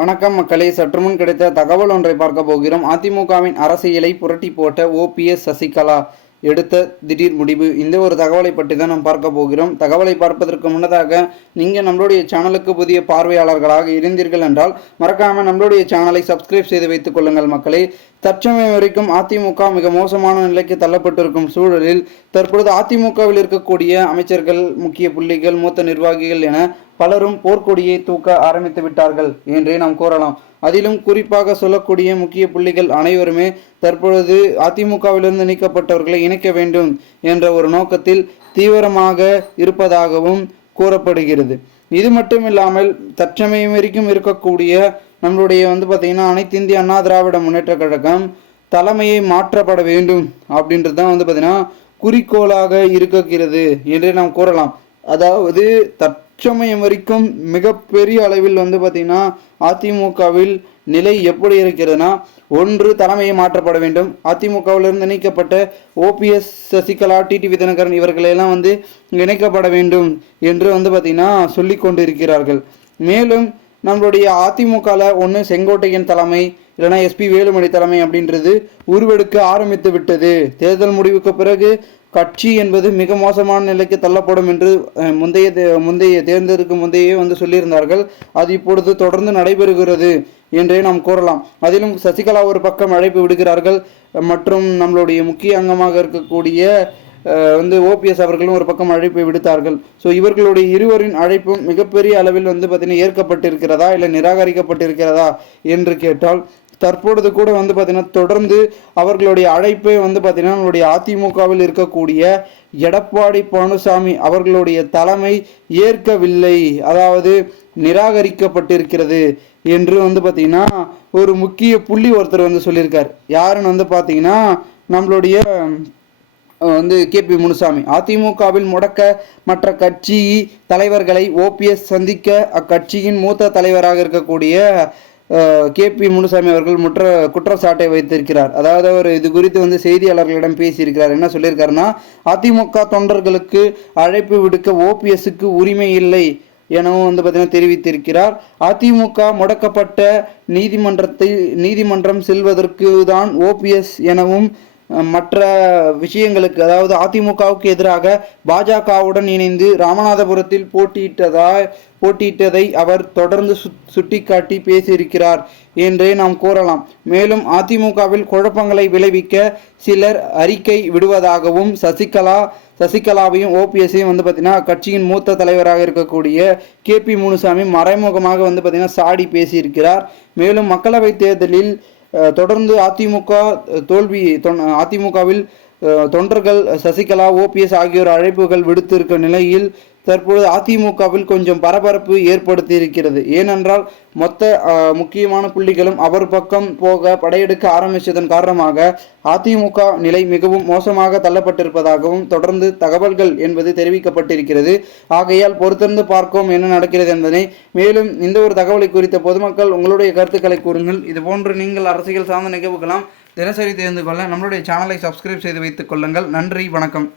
வணக்கம் மக்களே, சற்றுமுன் கிடைத்த தகவல் ஒன்றை பார்க்க போகிறோம். அதிமுகவின் அரசியலை புரட்டி போட்ட ஓபிஎஸ் சசிகலா எடுத்த திடீர் முடிவு. இந்த ஒரு தகவலை பற்றி தான் நாம் பார்க்க போகிறோம். தகவலை பார்ப்பதற்கு முன்னதாக நீங்கள் நம்மளுடைய சேனலுக்கு புதிய பார்வையாளர்களாக இருந்தீர்கள் என்றால் மறக்காமல் நம்மளுடைய சேனலை சப்ஸ்கிரைப் செய்து வைத்துக் கொள்ளுங்கள் மக்களே. தற்சமயம் வரைக்கும் அதிமுக மிக மோசமான நிலைக்கு தள்ளப்பட்டிருக்கும் சூழலில் தற்பொழுது அதிமுகவில் இருக்கக்கூடிய அமைச்சர்கள், முக்கிய புள்ளிகள், மூத்த நிர்வாகிகள் என பலரும் போர்க்கொடியை தூக்க ஆரம்பித்து விட்டார்கள் என்றே நாம் கூறலாம். அதிலும் குறிப்பாக சொல்லக்கூடிய முக்கிய புள்ளிகள் அனைவருமே தற்பொழுது அதிமுகவிலிருந்து நீக்கப்பட்டவர்களை இணைக்க வேண்டும் என்ற ஒரு நோக்கத்தில் தீவிரமாக இருப்பதாகவும் கூறப்படுகிறது. இது மட்டும் இல்லாமல் தற்சமயம் வரைக்கும் இருக்கக்கூடிய நம்மளுடைய பார்த்திங்கன்னா அனைத்து இந்திய அண்ணா திராவிட முன்னேற்ற கழகம் தலைமையை மாற்றப்பட வேண்டும் அப்படின்றது தான் பார்த்திங்கன்னா குறிக்கோளாக இருக்கிறது என்றே நாம் கூறலாம். அதாவது தற்சமயம் வரைக்கும் மிகப்பெரிய அளவில் பார்த்திங்கன்னா அதிமுகவில் நிலை எப்படி இருக்கிறதுனா, ஒன்று தலைமையை மாற்றப்பட வேண்டும். அதிமுகவிலிருந்து நீக்கப்பட்ட ஓபிஎஸ், சசிகலா, டிடிவி தினகரன் இவர்களெல்லாம் இணைக்கப்பட வேண்டும் என்று பார்த்திங்கன்னா சொல்லி கொண்டு இருக்கிறார்கள். மேலும் நம்மளுடைய அதிமுகவில் ஒன்று செங்கோட்டையன் தலைமை, இல்லைனா எஸ்பி வேலுமணி தலைமை அப்படின்றது உருவெடுக்க ஆரம்பித்து விட்டது. தேர்தல் முடிவுக்கு பிறகு கட்சி என்பது மிக மோசமான நிலைக்கு தள்ளப்படும் என்று முந்தைய தேர்ந்தெடுக்கு முந்தையே சொல்லியிருந்தார்கள். அது இப்பொழுது தொடர்ந்து நடைபெறுகிறது என்றே நாம் கூறலாம். அதிலும் சசிகலா ஒரு பக்கம் அழைப்பு விடுகிறார்கள், மற்றும் நம்மளுடைய முக்கிய அங்கமாக இருக்கக்கூடிய ஓபிஎஸ் அவர்களும் ஒரு பக்கம் அழைப்பை விடுத்தார்கள். ஸோ இவர்களுடைய இருவரின் அழைப்பும் மிகப்பெரிய அளவில் பார்த்தீங்கன்னா ஏற்கப்பட்டிருக்கிறதா இல்லை நிராகரிக்கப்பட்டிருக்கிறதா என்று கேட்டால், தற்பொழுது கூட பார்த்தீங்கன்னா தொடர்ந்து அவர்களுடைய அழைப்பை பார்த்தீங்கன்னா நம்மளுடைய அதிமுகவில் இருக்கக்கூடிய எடப்பாடி பழனிசாமி அவர்களுடைய தலைமை ஏற்கவில்லை, அதாவது நிராகரிக்கப்பட்டிருக்கிறது என்று பார்த்தீங்கன்னா ஒரு முக்கிய புள்ளி ஒருத்தர் சொல்லியிருக்கார். யாருன்னு பார்த்தீங்கன்னா நம்மளுடைய கேபி முனுசாமி. அதிமுகவில் முடக்க மற்ற கட்சி தலைவர்களை ஓபிஎஸ் சந்திக்க அக்கட்சியின் மூத்த தலைவராக இருக்கக்கூடிய கேபி முனுசாமி அவர்கள் குற்றச்சாட்டை வைத்திருக்கிறார். அதாவது அவர் இது குறித்து செய்தியாளர்களிடம் பேசியிருக்கிறார். என்ன சொல்லியிருக்காருன்னா, அதிமுக தொண்டர்களுக்கு அழைப்பு விடுக்க ஓபிஎஸ்க்கு உரிமை இல்லை எனவும் பார்த்தீங்கன்னா தெரிவித்திருக்கிறார். அதிமுக முடக்கப்பட்ட நீதிமன்றம் செல்வதற்கு தான் ஓபிஎஸ் எனவும் மற்ற விஷயங்களுக்கு, அதாவது அதிமுகவுக்கு எதிராக பாஜகவுடன் இணைந்து ராமநாதபுரத்தில் போட்டியிட்டதை அவர் தொடர்ந்து சுட்டிக்காட்டி பேசியிருக்கிறார் என்றே நாம் கூறலாம். மேலும் அதிமுகவில் குழப்பங்களை விளைவிக்க சிலர் அறிக்கை விடுவதாகவும் சசிகலாவையும் ஓபிஎஸ்ஸையும் பார்த்தீங்கன்னா கட்சியின் மூத்த தலைவராக இருக்கக்கூடிய கேபி முனுசாமி மறைமுகமாக பார்த்தீங்கன்னா சாடி பேசியிருக்கிறார். மேலும் மக்களவைத் தேர்தலில் தொடர்ந்து அதிமுகவில் தொண்டர்கள் சசிகலா, ஓபிஎஸ் ஆகியோர் அழைப்புகள் விடுத்திருக்க நிலையில் தற்பொழுது அதிமுகவில் கொஞ்சம் பரபரப்பு ஏற்படுத்தி இருக்கிறது. ஏனென்றால் மொத்த முக்கியமான புள்ளிகளும் அவர் பக்கம் போக படையெடுக்க ஆரம்பித்ததன் காரணமாக அதிமுக நிலை மிகவும் மோசமாக தள்ளப்பட்டிருப்பதாகவும் தொடர்ந்து தகவல்கள் என்பது தெரிவிக்கப்பட்டிருக்கிறது. ஆகையால் பொறுத்திருந்து பார்க்கும் என்ன நடக்கிறது என்பதனை. மேலும் இந்த ஒரு தகவலை குறித்த பொதுமக்கள் உங்களுடைய கருத்துக்களை கூறுங்கள். இதுபோன்று நீங்கள் அரசியல் சார்ந்த நிகழ்வுகளாம் தினசரி தெரிந்து கொள்ள நம்மளுடைய சேனலை சப்ஸ்கிரைப் செய்து வைத்துக் கொள்ளுங்கள். நன்றி, வணக்கம்.